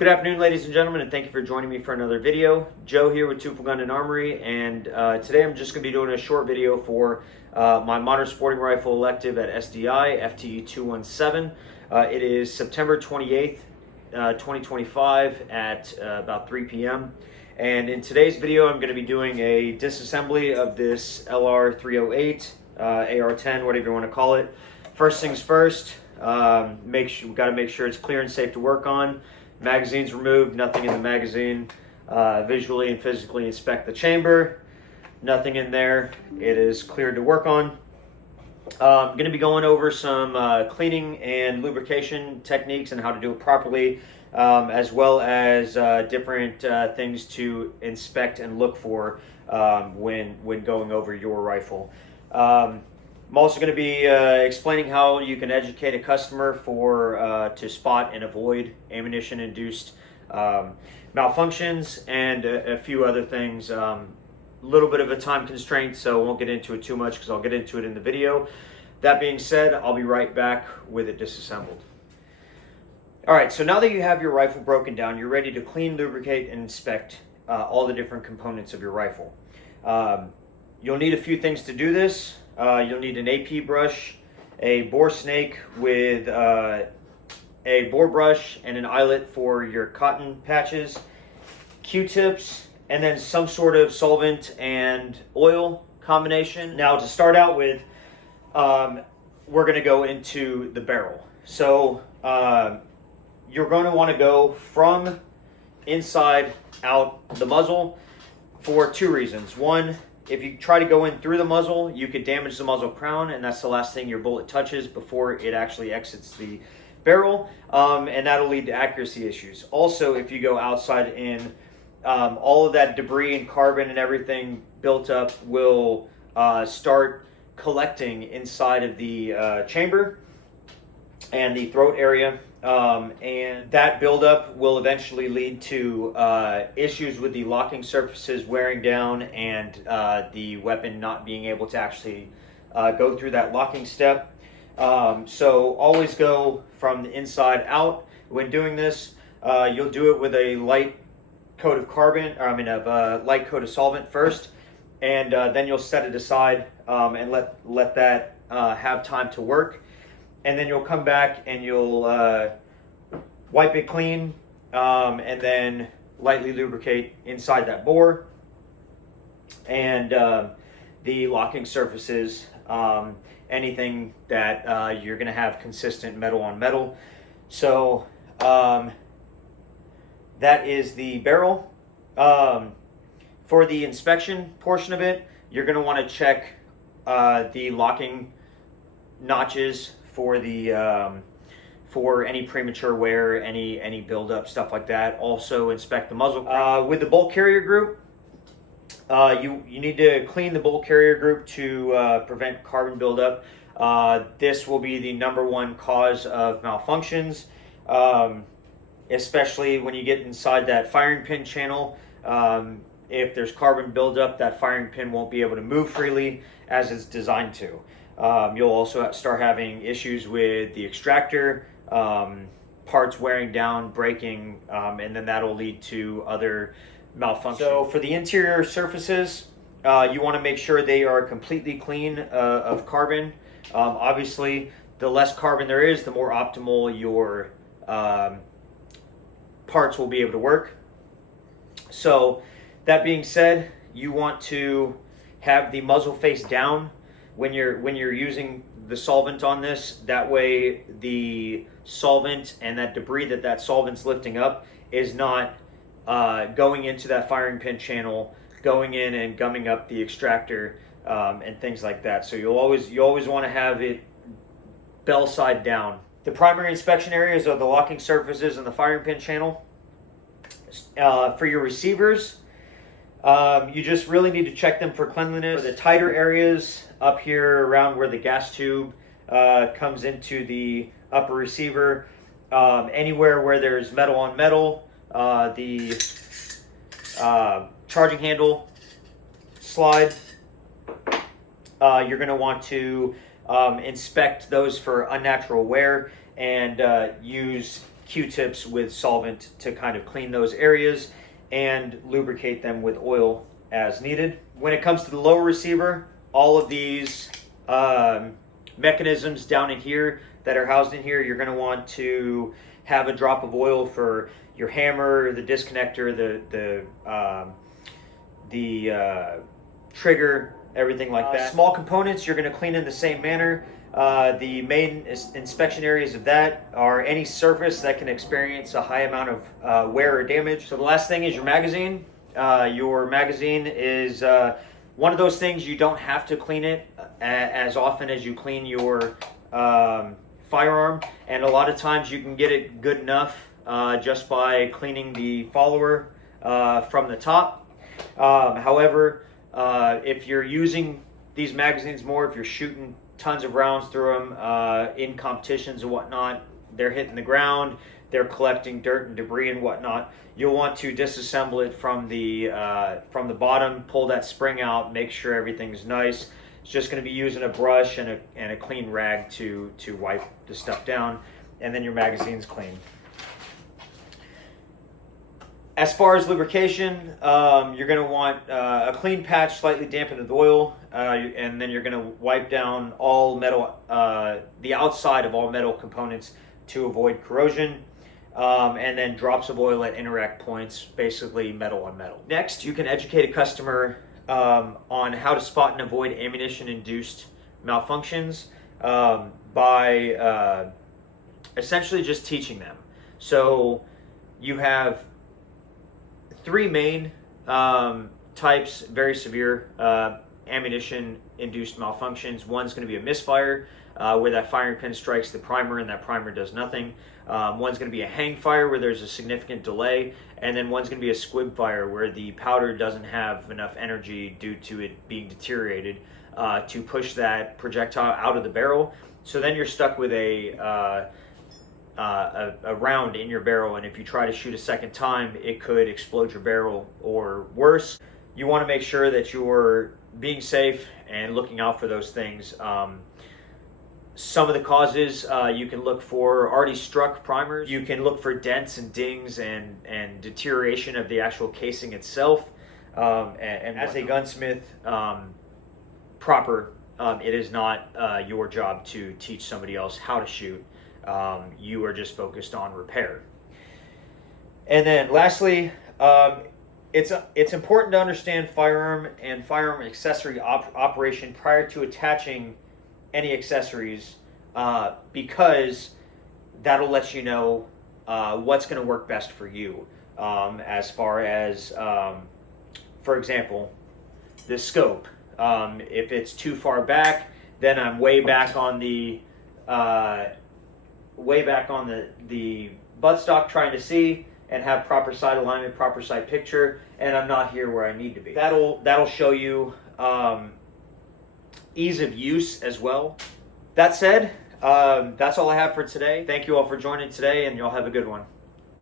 Good afternoon, ladies and gentlemen, and thank you for joining me for another video. Joe here with Tufel Gun and Armory, and today I'm just going to be doing a short video for my Modern Sporting Rifle elective at SDI, FTE 217. It is September 28th, 2025 at about 3 p.m. And in today's video, I'm going to be doing a disassembly of this LR308, AR-10, whatever you want to call it. First things first, we've got to make sure it's clear and safe to work on. Magazine's removed, nothing in the magazine. Visually and physically inspect the chamber. Nothing in there. It is cleared to work on. I'm going to be going over some cleaning and lubrication techniques and how to do it properly, as well as different things to inspect and look for when going over your rifle. I'm also going to be explaining how you can educate a customer to spot and avoid ammunition-induced malfunctions and a few other things. A little bit of a time constraint, so I won't get into it too much because I'll get into it in the video. That being said, I'll be right back with it disassembled. Alright, so now that you have your rifle broken down, you're ready to clean, lubricate, and inspect all the different components of your rifle. You'll need a few things to do this. You'll need an AP brush, a bore snake with a bore brush and an eyelet for your cotton patches, Q-tips, and then some sort of solvent and oil combination. Now to start out with, we're going to go into the barrel. So you're going to want to go from inside out the muzzle for two reasons. One, if you try to go in through the muzzle, you could damage the muzzle crown, and that's the last thing your bullet touches before it actually exits the barrel, and that'll lead to accuracy issues. Also, if you go outside in, all of that debris and carbon and everything built up will start collecting inside of the chamber and the throat area, and that buildup will eventually lead to issues with the locking surfaces wearing down and the weapon not being able to actually go through that locking step. So always go from the inside out. When doing this, you'll do it with a light coat of light coat of solvent first, and then you'll set it aside and let that have time to work. And then you'll come back and you'll wipe it clean and then lightly lubricate inside that bore and the locking surfaces, anything that you're going to have consistent metal on metal. So that is the barrel. For the inspection portion of it, you're going to want to check the locking notches for the for any premature wear, any buildup, stuff like that. Also inspect the muzzle. With the bolt carrier group, you need to clean the bolt carrier group to prevent carbon buildup. This will be the #1 cause of malfunctions, especially when you get inside that firing pin channel. If there's carbon buildup, that firing pin won't be able to move freely as it's designed to. You'll also start having issues with the extractor, parts wearing down, breaking, and then that'll lead to other malfunctions. So for the interior surfaces, you want to make sure they are completely clean of carbon. Obviously, the less carbon there is, the more optimal your parts will be able to work. So that being said, you want to have the muzzle face down when you're using the solvent on this. That way the solvent and that debris that solvent's lifting up is not going into that firing pin channel, going in and gumming up the extractor, and things like that. So you always want to have it bell side down. The primary inspection areas are the locking surfaces and the firing pin channel. For your receivers, you just really need to check them for cleanliness. For the tighter areas up here around where the gas tube comes into the upper receiver, anywhere where there's metal on metal, the charging handle slide, you're going to want to inspect those for unnatural wear and use Q-tips with solvent to kind of clean those areas and lubricate them with oil as needed. When it comes to the lower receiver, all of these mechanisms down in here that are housed in here, you're going to want to have a drop of oil for your hammer, the disconnector, the trigger, everything like that. Small components you're going to clean in the same manner. The main inspection areas of that are any surface that can experience a high amount of wear or damage. So the last thing is your magazine. Your magazine is one of those things you don't have to clean it as often as you clean your firearm, and a lot of times you can get it good enough just by cleaning the follower from the top. However, if you're using these magazines more, if you're shooting tons of rounds through them in competitions and whatnot, they're hitting the ground, they're collecting dirt and debris and whatnot, you'll want to disassemble it from the bottom, pull that spring out, make sure everything's nice. It's just going to be using a brush and a clean rag to wipe the stuff down, and then your magazine's clean. As far as lubrication, you're going to want a clean patch slightly dampened with oil, and then you're going to wipe down all metal, the outside of all metal components to avoid corrosion, and then drops of oil at interact points, basically metal on metal. Next, you can educate a customer on how to spot and avoid ammunition-induced malfunctions by essentially just teaching them. So you have three main types, very severe ammunition-induced malfunctions. One's going to be a misfire, where that firing pin strikes the primer and that primer does nothing. One's going to be a hang fire, where there's a significant delay. And then one's going to be a squib fire, where the powder doesn't have enough energy due to it being deteriorated to push that projectile out of the barrel. So then you're stuck with a round in your barrel, and if you try to shoot a second time, it could explode your barrel or worse. You want to make sure that you're being safe and looking out for those things. Some of the causes, you can look for already struck primers. You can look for dents and dings and deterioration of the actual casing itself. And as a gunsmith proper, it is not your job to teach somebody else how to shoot. You are just focused on repair. And then lastly, it's important to understand firearm and firearm accessory operation prior to attaching any accessories, because that'll let you know what's going to work best for you. As far as, for example, the scope. If it's too far back, then I'm way back on the buttstock trying to see and have proper sight alignment, proper sight picture, and I'm not here where I need to be. That'll show you ease of use as well. That said, that's all I have for today. Thank you all for joining today, and y'all have a good one.